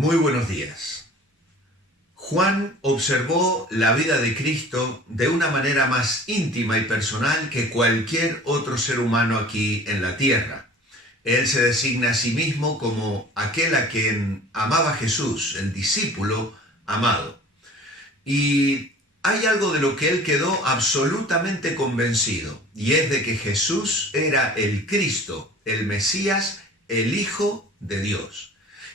Muy buenos días. Juan observó la vida de Cristo de una manera más íntima y personal que cualquier otro ser humano aquí en la tierra. Él se designa a sí mismo como aquel a quien amaba Jesús, el discípulo amado. Y hay algo de lo que él quedó absolutamente convencido, y es de que Jesús era el Cristo, el Mesías, el Hijo de Dios.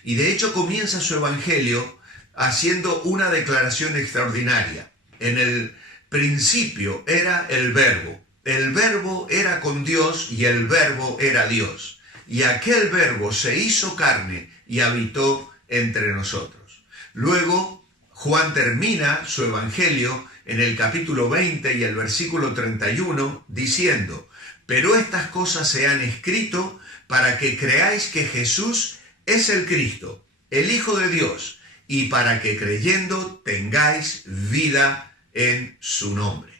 Y de hecho comienza su evangelio haciendo una declaración extraordinaria. En el principio era el Verbo era con Dios y el Verbo era Dios. Y aquel Verbo se hizo carne y habitó entre nosotros. Luego Juan termina su evangelio en el capítulo 20 y el versículo 31 diciendo: pero estas cosas se han escrito para que creáis que Jesús es el Cristo, el Hijo de Dios, y para que creyendo tengáis vida en su nombre.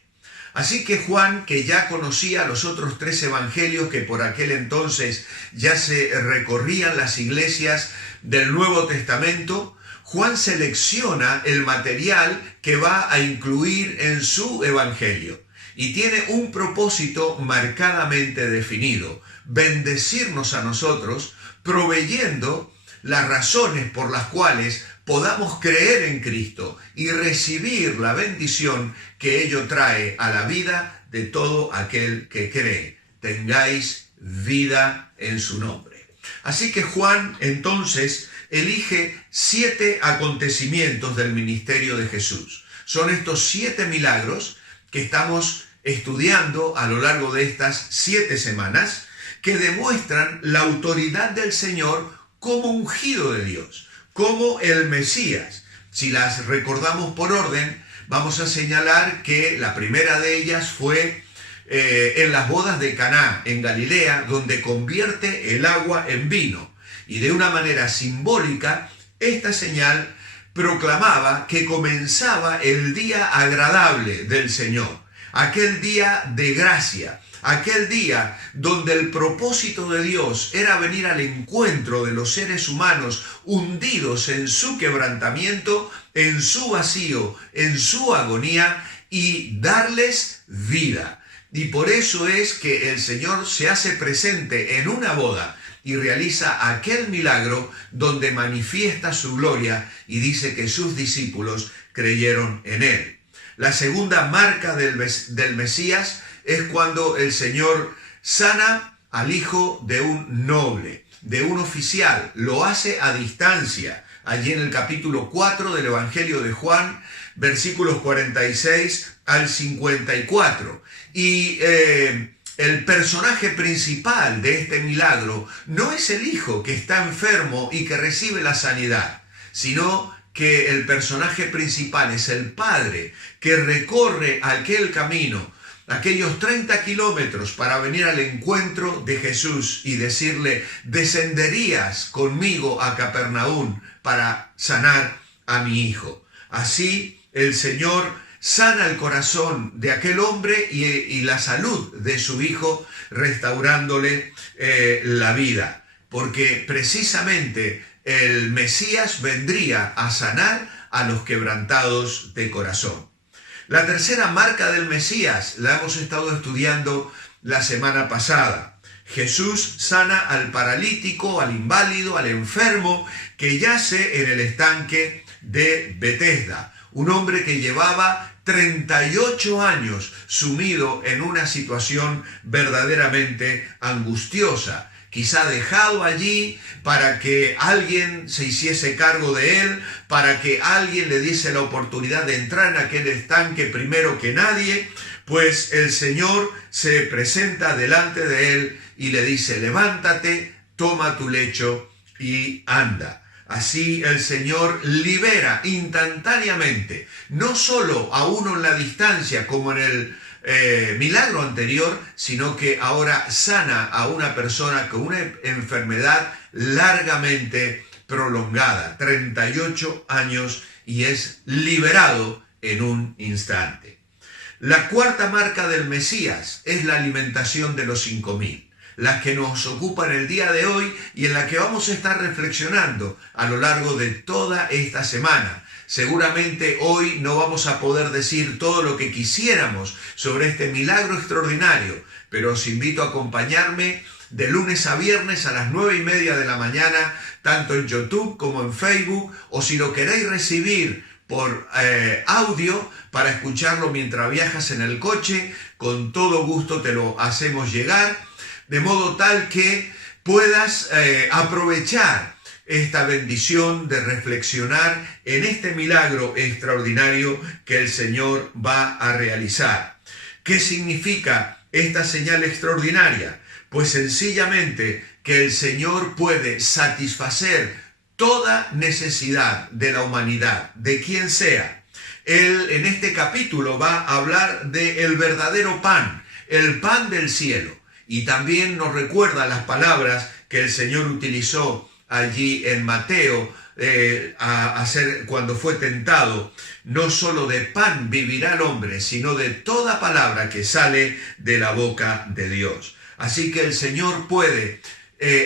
Así que Juan, que ya conocía los otros 3 evangelios que por aquel entonces ya se recorrían las iglesias del Nuevo Testamento, Juan selecciona el material que va a incluir en su evangelio y tiene un propósito marcadamente definido: bendecirnos a nosotros, proveyendo las razones por las cuales podamos creer en Cristo y recibir la bendición que ello trae a la vida de todo aquel que cree. Tengáis vida en su nombre. Así que Juan entonces elige 7 acontecimientos del ministerio de Jesús. Son estos 7 milagros que estamos estudiando a lo largo de estas 7 semanas, que demuestran la autoridad del Señor como ungido de Dios, como el Mesías. Si las recordamos por orden, vamos a señalar que la primera de ellas fue en las bodas de Caná, en Galilea, donde convierte el agua en vino. Y de una manera simbólica, esta señal proclamaba que comenzaba el día agradable del Señor, aquel día de gracia, aquel día donde el propósito de Dios era venir al encuentro de los seres humanos hundidos en su quebrantamiento, en su vacío, en su agonía, y darles vida. Y por eso es que el Señor se hace presente en una boda y realiza aquel milagro donde manifiesta su gloria y dice que sus discípulos creyeron en él. La segunda marca del Mesías es cuando el Señor sana al hijo de un noble, de un oficial. Lo hace a distancia, allí en el capítulo 4 del Evangelio de Juan, versículos 46 al 54. Y el personaje principal de este milagro no es el hijo que está enfermo y que recibe la sanidad, sino que el personaje principal es el padre que recorre aquel camino, aquellos 30 kilómetros para venir al encuentro de Jesús y decirle: descenderías conmigo a Capernaum para sanar a mi hijo. Así el Señor sana el corazón de aquel hombre y la salud de su hijo, restaurándole la vida, porque precisamente el Mesías vendría a sanar a los quebrantados de corazón. La tercera marca del Mesías la hemos estado estudiando la semana pasada. Jesús sana al paralítico, al inválido, al enfermo que yace en el estanque de Betesda. Un hombre que llevaba 38 años sumido en una situación verdaderamente angustiosa. Quizá dejado allí para que alguien se hiciese cargo de él, para que alguien le diese la oportunidad de entrar en aquel estanque primero que nadie, pues el Señor se presenta delante de él y le dice: levántate, toma tu lecho y anda. Así el Señor libera instantáneamente, no solo a uno en la distancia como en el milagro anterior, sino que ahora sana a una persona con una enfermedad largamente prolongada, 38 años, y es liberado en un instante. La cuarta marca del Mesías es la alimentación de los 5.000. las que nos ocupan el día de hoy y en las que vamos a estar reflexionando a lo largo de toda esta semana. Seguramente hoy no vamos a poder decir todo lo que quisiéramos sobre este milagro extraordinario, pero os invito a acompañarme de lunes a viernes a las 9:30 de la mañana, tanto en YouTube como en Facebook, o si lo queréis recibir por audio para escucharlo mientras viajas en el coche, con todo gusto te lo hacemos llegar, de modo tal que puedas aprovechar esta bendición de reflexionar en este milagro extraordinario que el Señor va a realizar. ¿Qué significa esta señal extraordinaria? Pues sencillamente que el Señor puede satisfacer toda necesidad de la humanidad, de quien sea. Él en este capítulo va a hablar del verdadero pan, el pan del cielo. Y también nos recuerda las palabras que el Señor utilizó allí en Mateo, cuando fue tentado: no solo de pan vivirá el hombre, sino de toda palabra que sale de la boca de Dios. Así que el Señor puede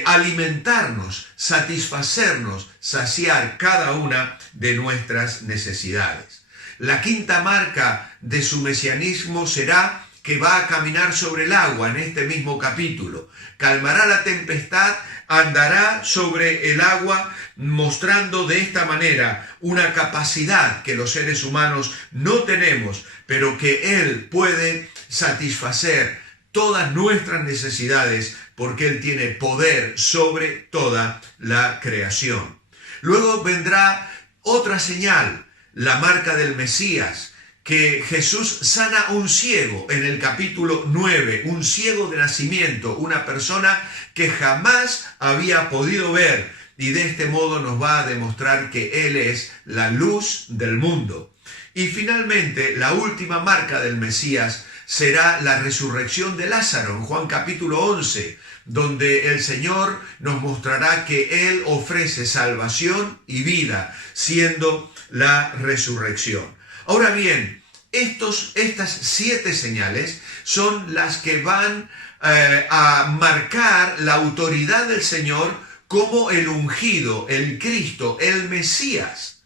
alimentarnos, satisfacernos, saciar cada una de nuestras necesidades. La quinta marca de su mesianismo será que va a caminar sobre el agua en este mismo capítulo. Calmará la tempestad, andará sobre el agua, mostrando de esta manera una capacidad que los seres humanos no tenemos, pero que Él puede satisfacer todas nuestras necesidades porque Él tiene poder sobre toda la creación. Luego vendrá otra señal, la marca del Mesías, que Jesús sana a un ciego en el capítulo 9, un ciego de nacimiento, una persona que jamás había podido ver, y de este modo nos va a demostrar que Él es la luz del mundo. Y finalmente, la última marca del Mesías será la resurrección de Lázaro, en Juan capítulo 11, donde el Señor nos mostrará que Él ofrece salvación y vida, siendo la resurrección. Ahora bien, estas 7 señales son las que van a marcar la autoridad del Señor como el ungido, el Cristo, el Mesías,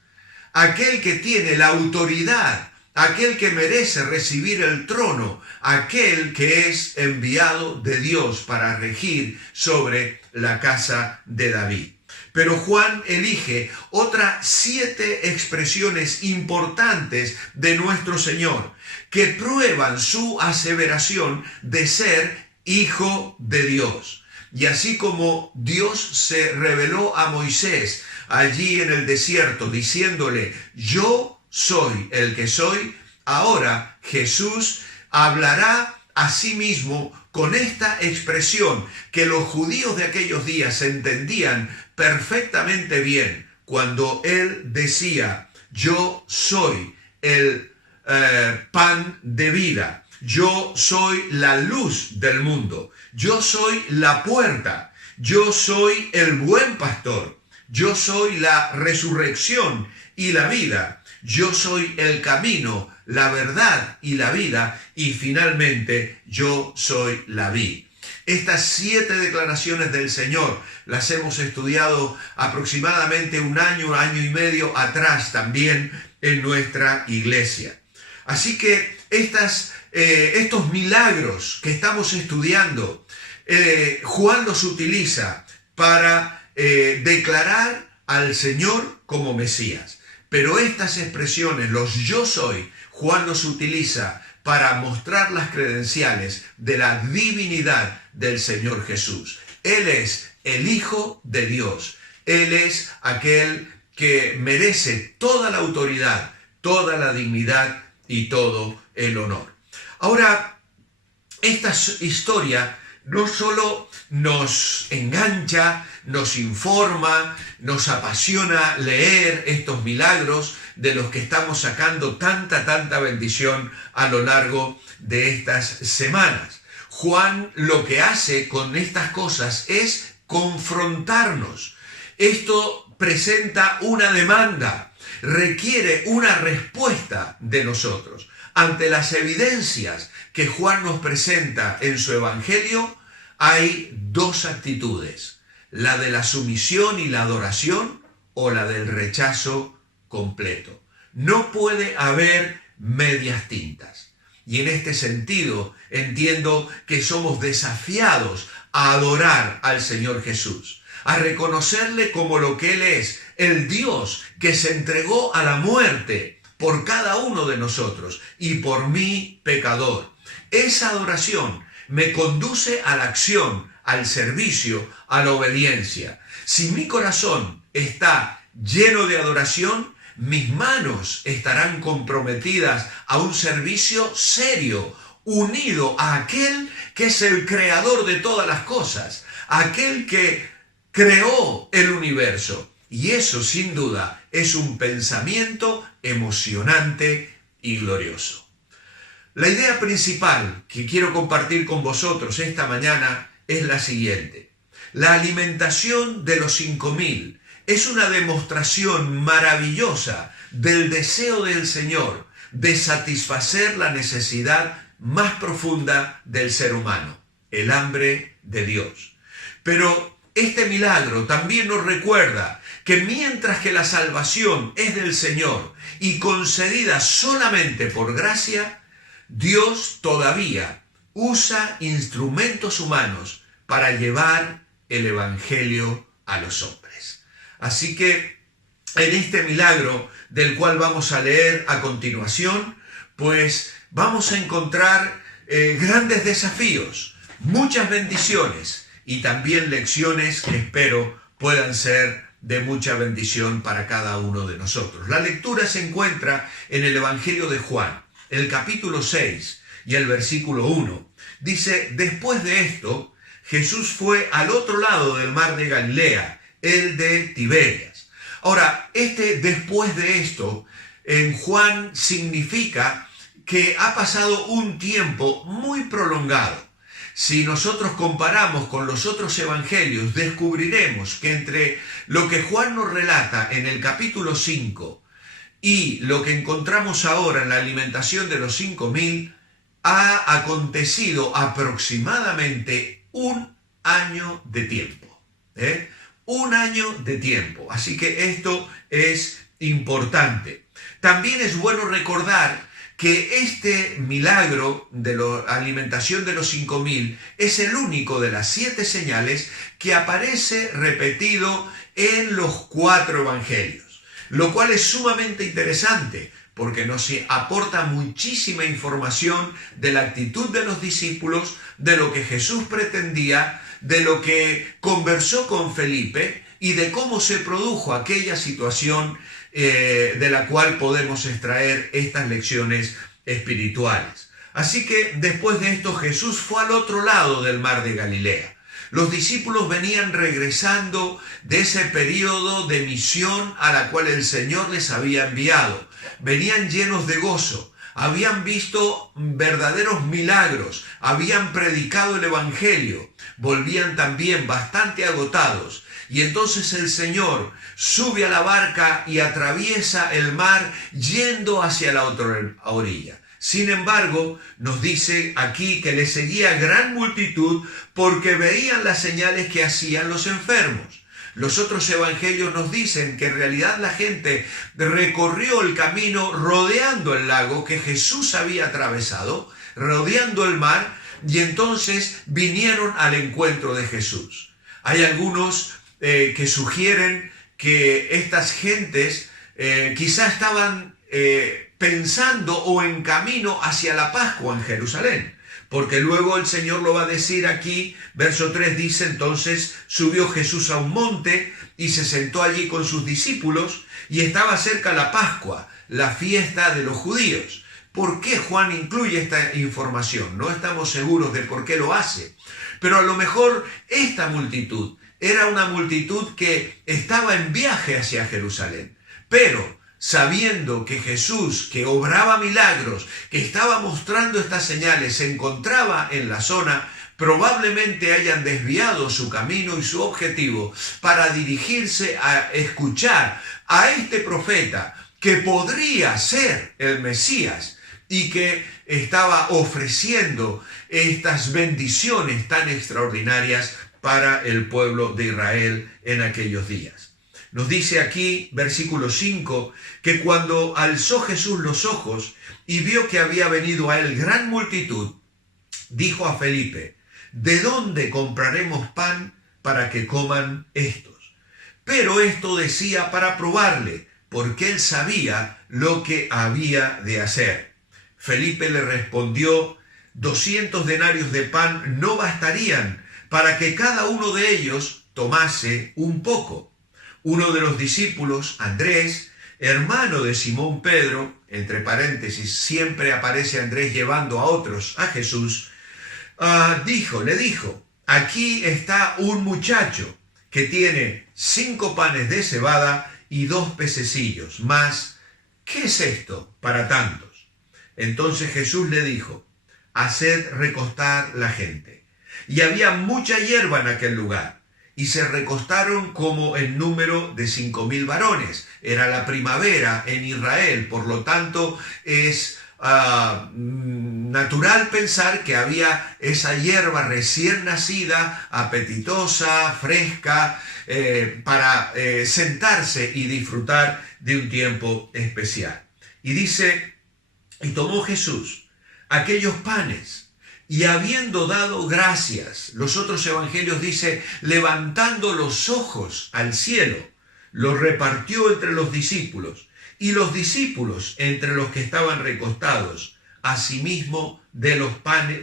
aquel que tiene la autoridad, aquel que merece recibir el trono, aquel que es enviado de Dios para regir sobre la casa de David. Pero Juan elige otras 7 expresiones importantes de nuestro Señor que prueban su aseveración de ser Hijo de Dios. Y así como Dios se reveló a Moisés allí en el desierto diciéndole: yo soy el que soy, ahora Jesús hablará a sí mismo con esta expresión que los judíos de aquellos días entendían perfectamente bien cuando Él decía: yo soy el pan de vida, yo soy la luz del mundo, yo soy la puerta, yo soy el buen pastor, yo soy la resurrección y la vida, yo soy el camino, la verdad y la vida, y finalmente yo soy la vid. Estas 7 declaraciones del Señor las hemos estudiado aproximadamente un año y medio atrás también en nuestra iglesia. Así que estos milagros que estamos estudiando, Juan los utiliza para declarar al Señor como Mesías. Pero estas expresiones, los yo soy, Juan los utiliza para mostrar las credenciales de la divinidad del Señor Jesús. Él es el Hijo de Dios. Él es aquel que merece toda la autoridad, toda la dignidad y todo el honor. Ahora, esta historia no solo nos engancha, nos informa, nos apasiona leer estos milagros de los que estamos sacando tanta bendición a lo largo de estas semanas. Juan lo que hace con estas cosas es confrontarnos. Esto presenta una demanda, requiere una respuesta de nosotros. Ante las evidencias que Juan nos presenta en su evangelio, hay dos actitudes, la de la sumisión y la adoración o la del rechazo completo. No puede haber medias tintas. Y en este sentido entiendo que somos desafiados a adorar al Señor Jesús, a reconocerle como lo que Él es, el Dios que se entregó a la muerte por cada uno de nosotros y por mí, pecador. Esa adoración me conduce a la acción, al servicio, a la obediencia. Si mi corazón está lleno de adoración, mis manos estarán comprometidas a un servicio serio, unido a aquel que es el creador de todas las cosas, aquel que creó el universo. Y eso, sin duda, es un pensamiento emocionante y glorioso. La idea principal que quiero compartir con vosotros esta mañana es la siguiente. La alimentación de los 5.000 es una demostración maravillosa del deseo del Señor de satisfacer la necesidad más profunda del ser humano, el hambre de Dios. Pero este milagro también nos recuerda que mientras que la salvación es del Señor y concedida solamente por gracia, Dios todavía usa instrumentos humanos para llevar el Evangelio a los hombres. Así que en este milagro del cual vamos a leer a continuación, pues vamos a encontrar grandes desafíos, muchas bendiciones y también lecciones que espero puedan ser de mucha bendición para cada uno de nosotros. La lectura se encuentra en el Evangelio de Juan, el capítulo 6 y el versículo 1. Dice, después de esto, Jesús fue al otro lado del mar de Galilea, el de Tiberias. Ahora, después de esto, en Juan significa que ha pasado un tiempo muy prolongado. Si nosotros comparamos con los otros evangelios, descubriremos que entre lo que Juan nos relata en el capítulo 5 y lo que encontramos ahora en la alimentación de los 5.000, ha acontecido aproximadamente un año de tiempo. Un año de tiempo. Así que esto es importante. También es bueno recordar que este milagro de la alimentación de los 5.000 es el único de las 7 señales que aparece repetido en los 4 evangelios, lo cual es sumamente interesante porque nos aporta muchísima información de la actitud de los discípulos, de lo que Jesús pretendía, de lo que conversó con Felipe y de cómo se produjo aquella situación de la cual podemos extraer estas lecciones espirituales. Así que después de esto Jesús fue al otro lado del mar de Galilea. Los discípulos venían regresando de ese periodo de misión a la cual el Señor les había enviado. Venían llenos de gozo, habían visto verdaderos milagros, habían predicado el Evangelio, volvían también bastante agotados. Y entonces el Señor sube a la barca y atraviesa el mar yendo hacia la otra orilla. Sin embargo, nos dice aquí que le seguía gran multitud porque veían las señales que hacían los enfermos. Los otros evangelios nos dicen que en realidad la gente recorrió el camino rodeando el lago que Jesús había atravesado, rodeando el mar, y entonces vinieron al encuentro de Jesús. Hay algunos que sugieren que estas gentes quizás estaban pensando o en camino hacia la Pascua en Jerusalén, porque luego el Señor lo va a decir aquí, verso 3 dice, entonces subió Jesús a un monte y se sentó allí con sus discípulos y estaba cerca la Pascua, la fiesta de los judíos. ¿Por qué Juan incluye esta información? No estamos seguros de por qué lo hace, pero a lo mejor esta multitud era una multitud que estaba en viaje hacia Jerusalén, pero sabiendo que Jesús, que obraba milagros, que estaba mostrando estas señales, se encontraba en la zona, probablemente hayan desviado su camino y su objetivo para dirigirse a escuchar a este profeta que podría ser el Mesías, y que estaba ofreciendo estas bendiciones tan extraordinarias para el pueblo de Israel en aquellos días. Nos dice aquí, versículo 5, que cuando alzó Jesús los ojos y vio que había venido a él gran multitud, dijo a Felipe: ¿de dónde compraremos pan para que coman estos? Pero esto decía para probarle, porque él sabía lo que había de hacer. Felipe le respondió: 200 denarios de pan no bastarían para que cada uno de ellos tomase un poco. Uno de los discípulos, Andrés, hermano de Simón Pedro, entre paréntesis, siempre aparece Andrés llevando a otros a Jesús, le dijo: aquí está un muchacho que tiene 5 panes de cebada y 2 pececillos, mas ¿qué es esto para tantos? Entonces Jesús le dijo: haced recostar la gente. Y había mucha hierba en aquel lugar, y se recostaron como en número de 5,000 varones. Era la primavera en Israel, por lo tanto es natural pensar que había esa hierba recién nacida, apetitosa, fresca, para sentarse y disfrutar de un tiempo especial. Y dice: y tomó Jesús aquellos panes, y habiendo dado gracias, los otros evangelios dice, levantando los ojos al cielo, los repartió entre los discípulos, y los discípulos entre los que estaban recostados, asimismo de los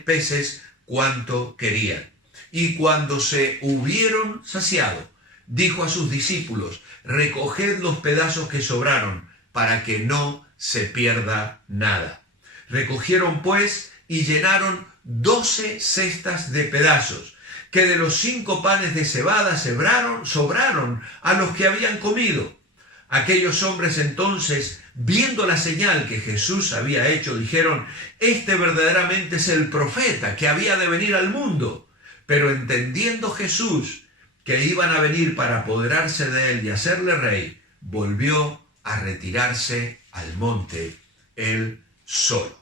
peces cuanto querían. Y cuando se hubieron saciado, dijo a sus discípulos: recoged los pedazos que sobraron, para que no se pierda nada. Recogieron pues y llenaron 12 cestas de pedazos, que de los 5 panes de cebada sobraron a los que habían comido. Aquellos hombres entonces, viendo la señal que Jesús había hecho, dijeron: este verdaderamente es el profeta que había de venir al mundo. Pero entendiendo Jesús que iban a venir para apoderarse de él y hacerle rey, volvió a retirarse al monte él solo.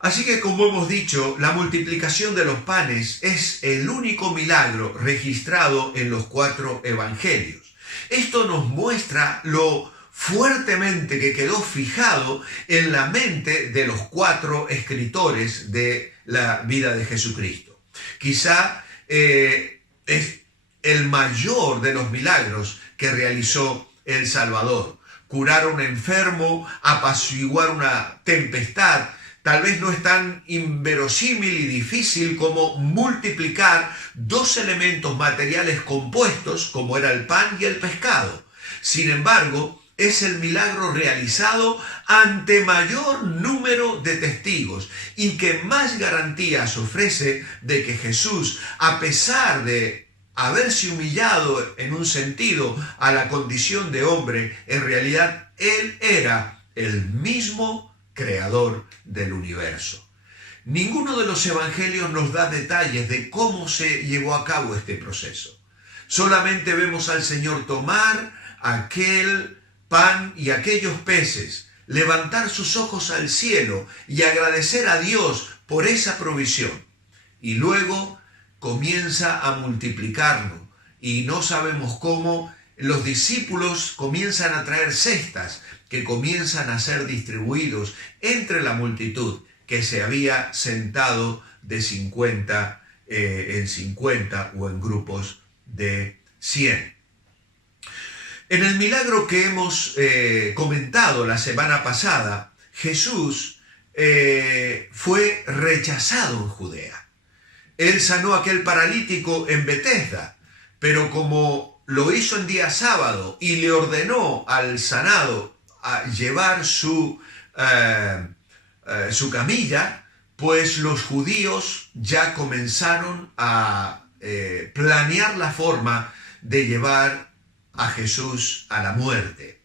Así que, como hemos dicho, la multiplicación de los panes es el único milagro registrado en los 4 evangelios. Esto nos muestra lo fuertemente que quedó fijado en la mente de los 4 escritores de la vida de Jesucristo. Quizá es el mayor de los milagros que realizó el Salvador. Curar a un enfermo, apaciguar una tempestad. Tal vez no es tan inverosímil y difícil como multiplicar 2 elementos materiales compuestos, como era el pan y el pescado. Sin embargo, es el milagro realizado ante mayor número de testigos y que más garantías ofrece de que Jesús, a pesar de haberse humillado en un sentido a la condición de hombre, en realidad Él era el mismo creador del universo. Ninguno de los evangelios nos da detalles de cómo se llevó a cabo este proceso. Solamente vemos al Señor tomar aquel pan y aquellos peces, levantar sus ojos al cielo y agradecer a Dios por esa provisión. Y luego comienza a multiplicarlo. Y no sabemos cómo los discípulos comienzan a traer cestas que comienzan a ser distribuidos entre la multitud que se había sentado de 50 en 50 o en grupos de 100. En el milagro que hemos comentado la semana pasada, Jesús fue rechazado en Judea. Él sanó a aquel paralítico en Betesda, pero como lo hizo en día sábado y le ordenó al sanado a llevar su camilla, pues los judíos ya comenzaron a planear la forma de llevar a Jesús a la muerte.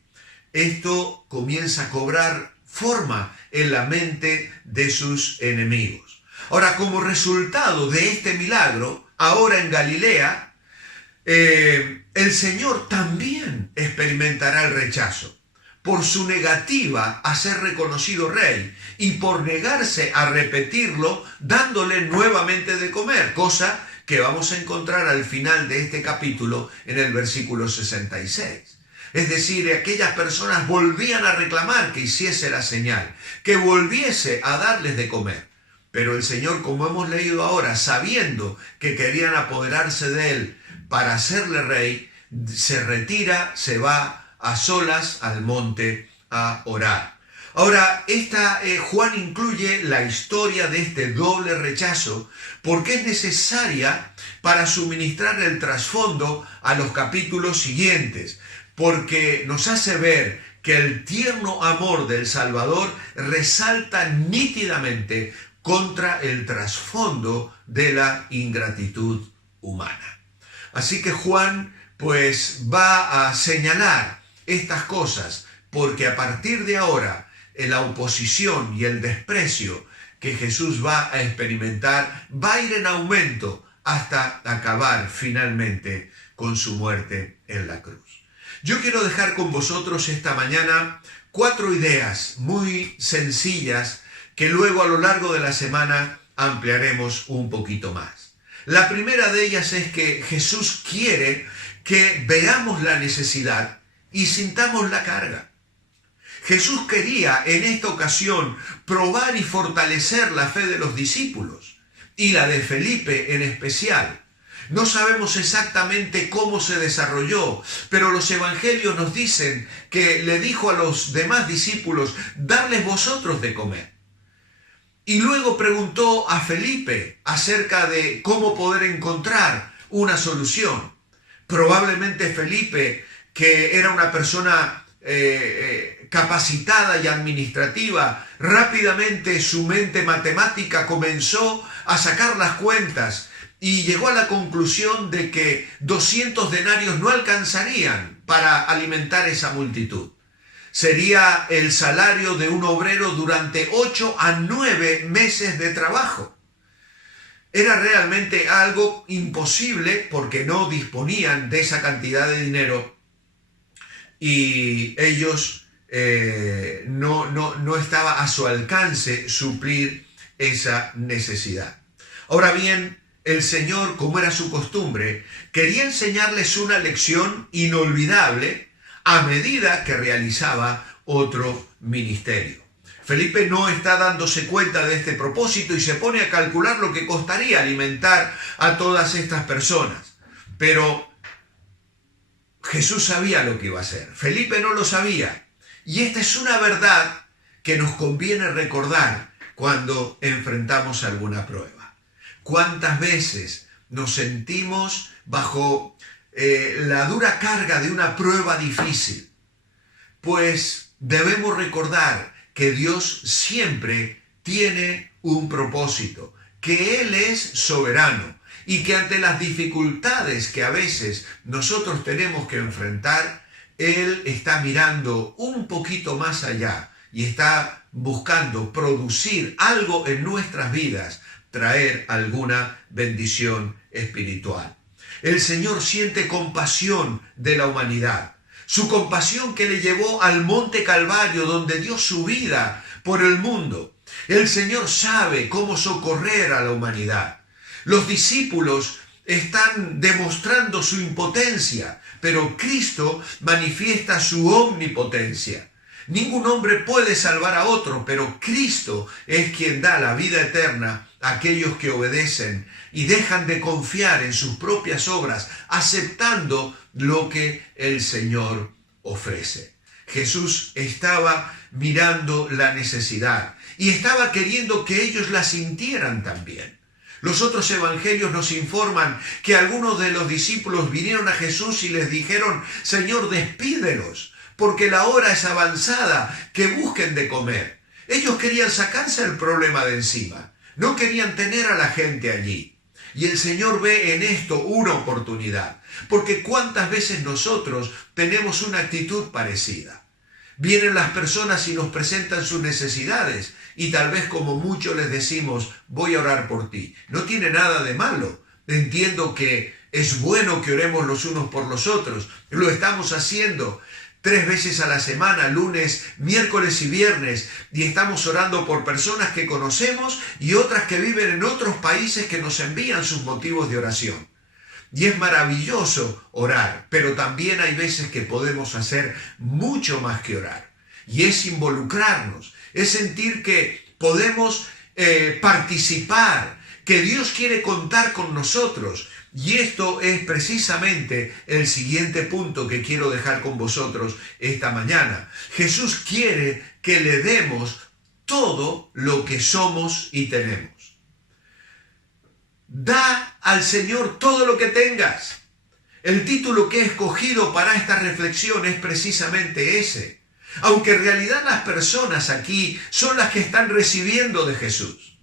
Esto comienza a cobrar forma en la mente de sus enemigos. Ahora, como resultado de este milagro, ahora en Galilea, el Señor también experimentará el rechazo. por su negativa a ser reconocido rey y por negarse a repetirlo dándole nuevamente de comer, cosa que vamos a encontrar al final de este capítulo en el versículo 66. Es decir, aquellas personas volvían a reclamar que hiciese la señal, que volviese a darles de comer. Pero el Señor, como hemos leído ahora, sabiendo que querían apoderarse de él para hacerle rey, se retira, se va a solas al monte a orar. Ahora, Juan incluye la historia de este doble rechazo porque es necesaria para suministrar el trasfondo a los capítulos siguientes, porque nos hace ver que el tierno amor del Salvador resalta nítidamente contra el trasfondo de la ingratitud humana. Así que Juan pues va a señalar estas cosas, porque a partir de ahora la oposición y el desprecio que Jesús va a experimentar va a ir en aumento hasta acabar finalmente con su muerte en la cruz. Yo quiero dejar con vosotros esta mañana 4 ideas muy sencillas que luego a lo largo de la semana ampliaremos un poquito más. La primera de ellas es que Jesús quiere que veamos la necesidad y sintamos la carga. Jesús quería en esta ocasión probar y fortalecer la fe de los discípulos y la de Felipe en especial. No sabemos exactamente cómo se desarrolló, pero los evangelios nos dicen que le dijo a los demás discípulos, darles vosotros de comer. Y luego preguntó a Felipe acerca de cómo poder encontrar una solución. Probablemente Felipe, que era una persona capacitada y administrativa, rápidamente su mente matemática comenzó a sacar las cuentas y llegó a la conclusión de que 200 denarios no alcanzarían para alimentar esa multitud. Sería el salario de un obrero durante 8 a 9 meses de trabajo. Era realmente algo imposible porque no disponían de esa cantidad de dinero y ellos no estaba a su alcance suplir esa necesidad. Ahora bien, el Señor, como era su costumbre, quería enseñarles una lección inolvidable a medida que realizaba otro ministerio. Felipe no está dándose cuenta de este propósito y se pone a calcular lo que costaría alimentar a todas estas personas. Pero Jesús sabía lo que iba a hacer. Felipe no lo sabía. Y esta es una verdad que nos conviene recordar cuando enfrentamos alguna prueba. ¿Cuántas veces nos sentimos bajo la dura carga de una prueba difícil? Pues debemos recordar que Dios siempre tiene un propósito, que Él es soberano y que ante las dificultades que a veces nosotros tenemos que enfrentar, Él está mirando un poquito más allá y está buscando producir algo en nuestras vidas, traer alguna bendición espiritual. El Señor siente compasión de la humanidad. Su compasión que le llevó al Monte Calvario, donde dio su vida por el mundo. El Señor sabe cómo socorrer a la humanidad. Los discípulos están demostrando su impotencia, pero Cristo manifiesta su omnipotencia. Ningún hombre puede salvar a otro, pero Cristo es quien da la vida eterna a aquellos que obedecen y dejan de confiar en sus propias obras, aceptando lo que el Señor ofrece. Jesús estaba mirando la necesidad y estaba queriendo que ellos la sintieran también. Los otros evangelios nos informan que algunos de los discípulos vinieron a Jesús y les dijeron, Señor, despídelos, porque la hora es avanzada, que busquen de comer. Ellos querían sacarse el problema de encima, no querían tener a la gente allí. Y el Señor ve en esto una oportunidad, porque cuántas veces nosotros tenemos una actitud parecida. Vienen las personas y nos presentan sus necesidades y tal vez como muchos les decimos, voy a orar por ti. No tiene nada de malo. Entiendo que es bueno que oremos los unos por los otros. Lo estamos haciendo. 3 veces a la semana, lunes, miércoles y viernes, y estamos orando por personas que conocemos y otras que viven en otros países que nos envían sus motivos de oración. Y es maravilloso orar, pero también hay veces que podemos hacer mucho más que orar. Y es involucrarnos, es sentir que podemos participar, que Dios quiere contar con nosotros. Y esto es precisamente el siguiente punto que quiero dejar con vosotros esta mañana. Jesús quiere que le demos todo lo que somos y tenemos. Da al Señor todo lo que tengas. El título que he escogido para esta reflexión es precisamente ese. Aunque en realidad las personas aquí son las que están recibiendo de Jesús.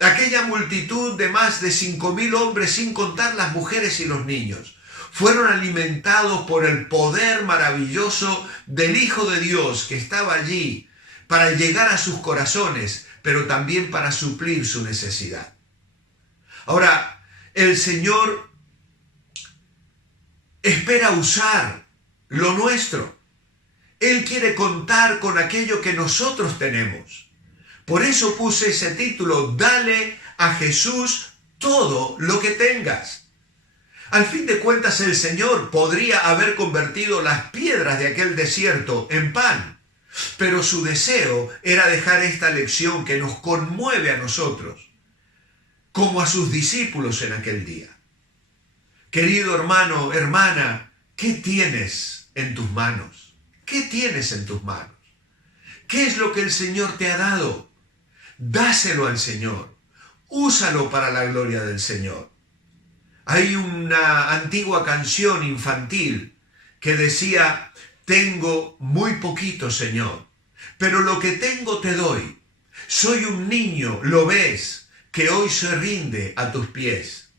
Aquella multitud de más de 5.000 hombres, sin contar las mujeres y los niños, fueron alimentados por el poder maravilloso del Hijo de Dios que estaba allí para llegar a sus corazones, pero también para suplir su necesidad. Ahora, el Señor espera usar lo nuestro. Él quiere contar con aquello que nosotros tenemos. Por eso puse ese título, dale a Jesús todo lo que tengas. Al fin de cuentas, el Señor podría haber convertido las piedras de aquel desierto en pan, pero su deseo era dejar esta lección que nos conmueve a nosotros, como a sus discípulos en aquel día. Querido hermano, hermana, ¿qué tienes en tus manos? ¿Qué tienes en tus manos? ¿Qué es lo que el Señor te ha dado? Dáselo al Señor. Úsalo para la gloria del Señor. Hay una antigua canción infantil que decía, tengo muy poquito, Señor, pero lo que tengo te doy. Soy un niño, lo ves, que hoy se rinde a tus pies.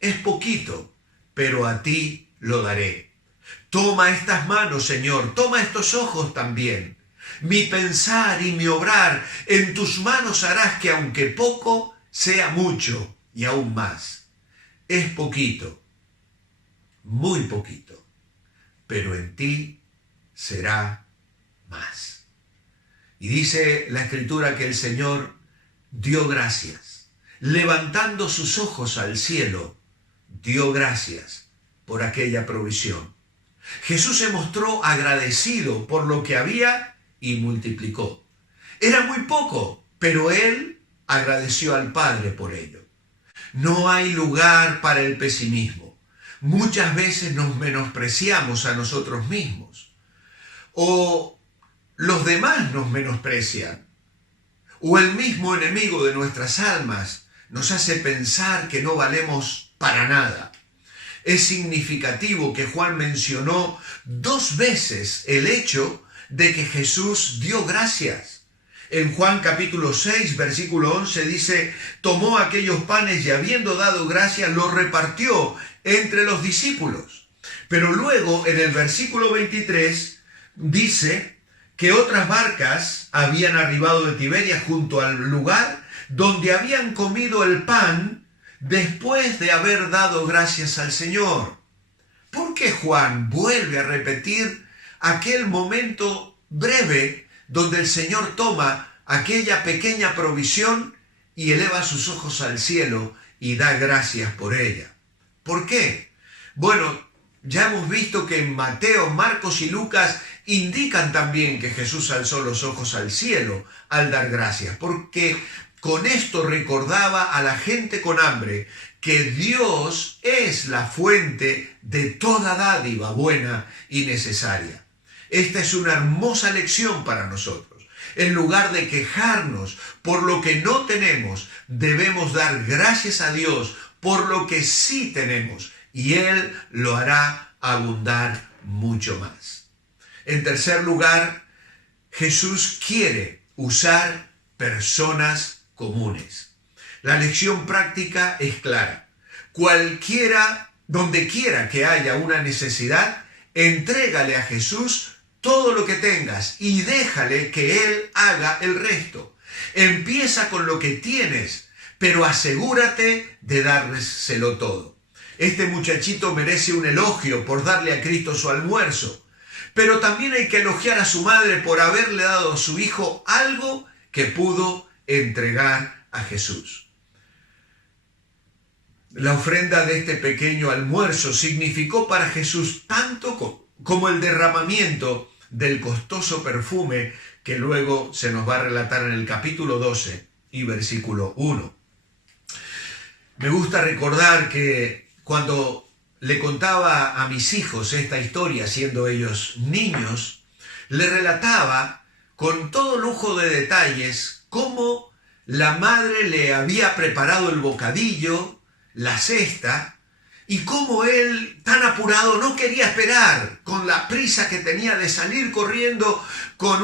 Es poquito, pero a ti lo daré. Toma estas manos, Señor, toma estos ojos también. Mi pensar y mi obrar en tus manos harás que aunque poco, sea mucho y aún más. Es poquito, muy poquito, pero en ti será más. Y dice la Escritura que el Señor dio gracias. Levantando sus ojos al cielo, dio gracias por aquella provisión. Jesús se mostró agradecido por lo que había y multiplicó. Era muy poco, pero Él agradeció al Padre por ello. No hay lugar para el pesimismo. Muchas veces nos menospreciamos a nosotros mismos. O los demás nos menosprecian. O el mismo enemigo de nuestras almas nos hace pensar que no valemos para nada. Es significativo que Juan mencionó 2 veces el hecho de que Jesús dio gracias. En Juan capítulo 6, versículo 11 dice, tomó aquellos panes y habiendo dado gracias, los repartió entre los discípulos. Pero luego en el versículo 23 dice que otras barcas habían arribado de Tiberias junto al lugar donde habían comido el pan después de haber dado gracias al Señor. ¿Por qué Juan vuelve a repetir aquel momento breve donde el Señor toma aquella pequeña provisión y eleva sus ojos al cielo y da gracias por ella? ¿Por qué? Bueno, ya hemos visto que en Mateo, Marcos y Lucas indican también que Jesús alzó los ojos al cielo al dar gracias, porque con esto recordaba a la gente con hambre que Dios es la fuente de toda dádiva buena y necesaria. Esta es una hermosa lección para nosotros. En lugar de quejarnos por lo que no tenemos, debemos dar gracias a Dios por lo que sí tenemos, y Él lo hará abundar mucho más. En tercer lugar, Jesús quiere usar personas comunes. La lección práctica es clara. Donde quiera que haya una necesidad, entrégale a Jesús todo lo que tengas y déjale que Él haga el resto. Empieza con lo que tienes, pero asegúrate de dárselo todo. Este muchachito merece un elogio por darle a Cristo su almuerzo, Pero también hay que elogiar a su madre por haberle dado a su hijo algo que pudo entregar a Jesús. La ofrenda de este pequeño almuerzo significó para Jesús tanto como el derramamiento del costoso perfume que luego se nos va a relatar en el capítulo 12 y versículo 1. Me gusta recordar que cuando le contaba a mis hijos esta historia, siendo ellos niños, le relataba con todo lujo de detalles cómo la madre le había preparado el bocadillo, la cesta, y cómo él, tan apurado, no quería esperar, con la prisa que tenía de salir corriendo con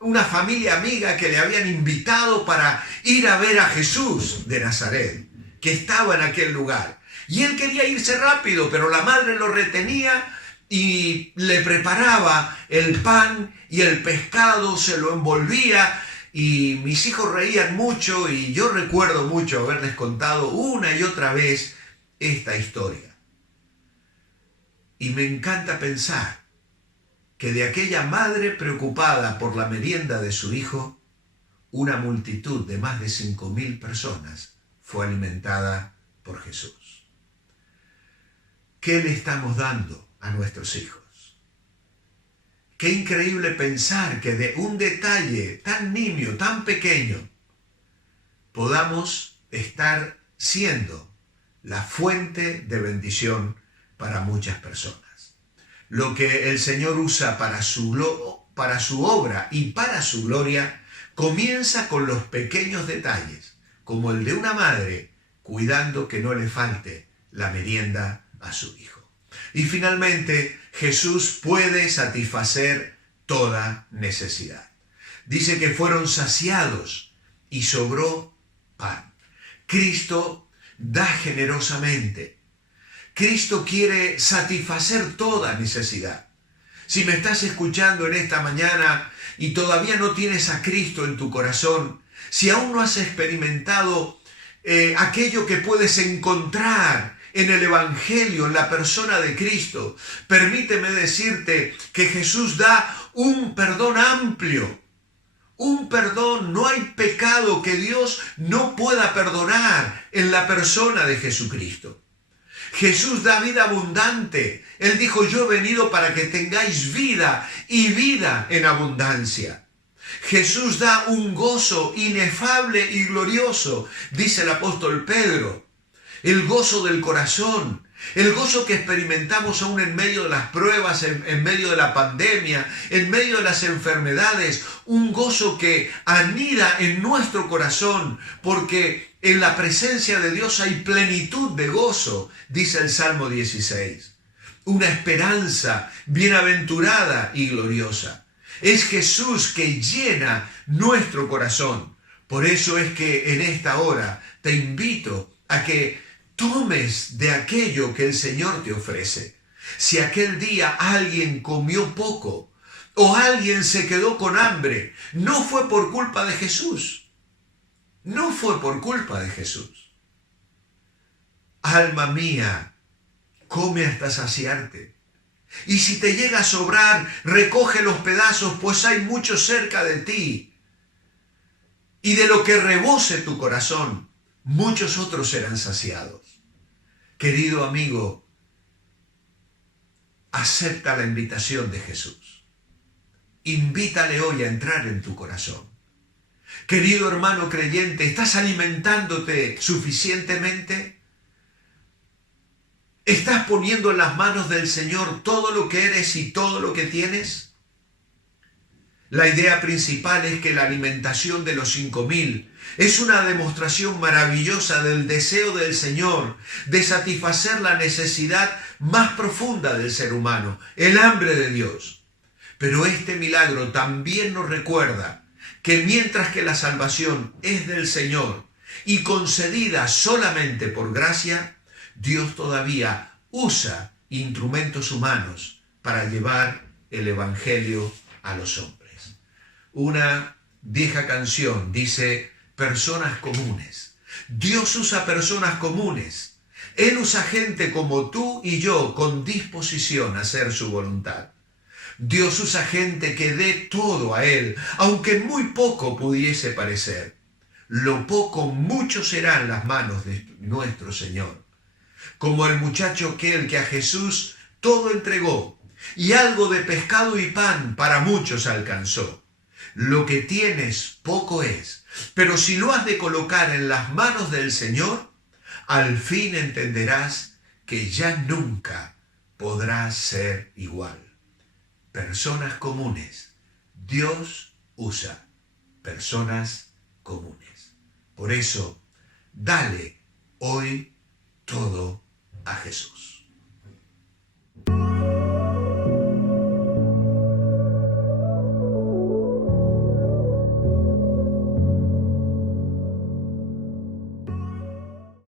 una familia amiga que le habían invitado para ir a ver a Jesús de Nazaret, que estaba en aquel lugar. Y él quería irse rápido, pero la madre lo retenía y le preparaba el pan y el pescado, se lo envolvía, y mis hijos reían mucho y yo recuerdo mucho haberles contado una y otra vez esta historia. Y me encanta pensar que de aquella madre preocupada por la merienda de su hijo, una multitud de más de 5.000 personas fue alimentada por Jesús. ¿Qué le estamos dando a nuestros hijos? Qué increíble pensar que de un detalle tan nimio, tan pequeño, podamos estar siendo la fuente de bendición para muchas personas. Lo que el Señor usa para su obra y para su gloria comienza con los pequeños detalles, como el de una madre cuidando que no le falte la merienda a su hijo. Y finalmente, Jesús puede satisfacer toda necesidad. Dice que fueron saciados y sobró pan. Cristo da generosamente. Cristo quiere satisfacer toda necesidad. Si me estás escuchando en esta mañana y todavía no tienes a Cristo en tu corazón, si aún no has experimentado aquello que puedes encontrar en el Evangelio, en la persona de Cristo, permíteme decirte que Jesús da un perdón amplio. Un perdón, no hay pecado que Dios no pueda perdonar en la persona de Jesucristo. Jesús da vida abundante. Él dijo, yo he venido para que tengáis vida y vida en abundancia. Jesús da un gozo inefable y glorioso, dice el apóstol Pedro. El gozo del corazón, el gozo que experimentamos aún en medio de las pruebas, en medio de la pandemia, en medio de las enfermedades, un gozo que anida en nuestro corazón, porque en la presencia de Dios hay plenitud de gozo, dice el Salmo 16. Una esperanza bienaventurada y gloriosa. Es Jesús que llena nuestro corazón. Por eso es que en esta hora te invito a que tomes de aquello que el Señor te ofrece. Si aquel día alguien comió poco o alguien se quedó con hambre, no fue por culpa de Jesús. No fue por culpa de Jesús. Alma mía, come hasta saciarte. Y si te llega a sobrar, recoge los pedazos, pues hay mucho cerca de ti. Y de lo que rebose tu corazón, muchos otros serán saciados. Querido amigo, acepta la invitación de Jesús. Invítale hoy a entrar en tu corazón. Querido hermano creyente, ¿estás alimentándote suficientemente? ¿Estás poniendo en las manos del Señor todo lo que eres y todo lo que tienes? La idea principal es que la alimentación de los 5.000 es una demostración maravillosa del deseo del Señor de satisfacer la necesidad más profunda del ser humano, el hambre de Dios. Pero este milagro también nos recuerda que mientras que la salvación es del Señor y concedida solamente por gracia, Dios todavía usa instrumentos humanos para llevar el Evangelio a los hombres. Una vieja canción dice, personas comunes. Dios usa personas comunes. Él usa gente como tú y yo con disposición a hacer su voluntad. Dios usa gente que dé todo a Él, aunque muy poco pudiese parecer. Lo poco mucho será en las manos de nuestro Señor. Como el muchacho aquel que a Jesús todo entregó, y algo de pescado y pan para muchos alcanzó. Lo que tienes poco es, pero si lo has de colocar en las manos del Señor, al fin entenderás que ya nunca podrás ser igual. Personas comunes. Dios usa personas comunes. Por eso, dale hoy todo a Jesús.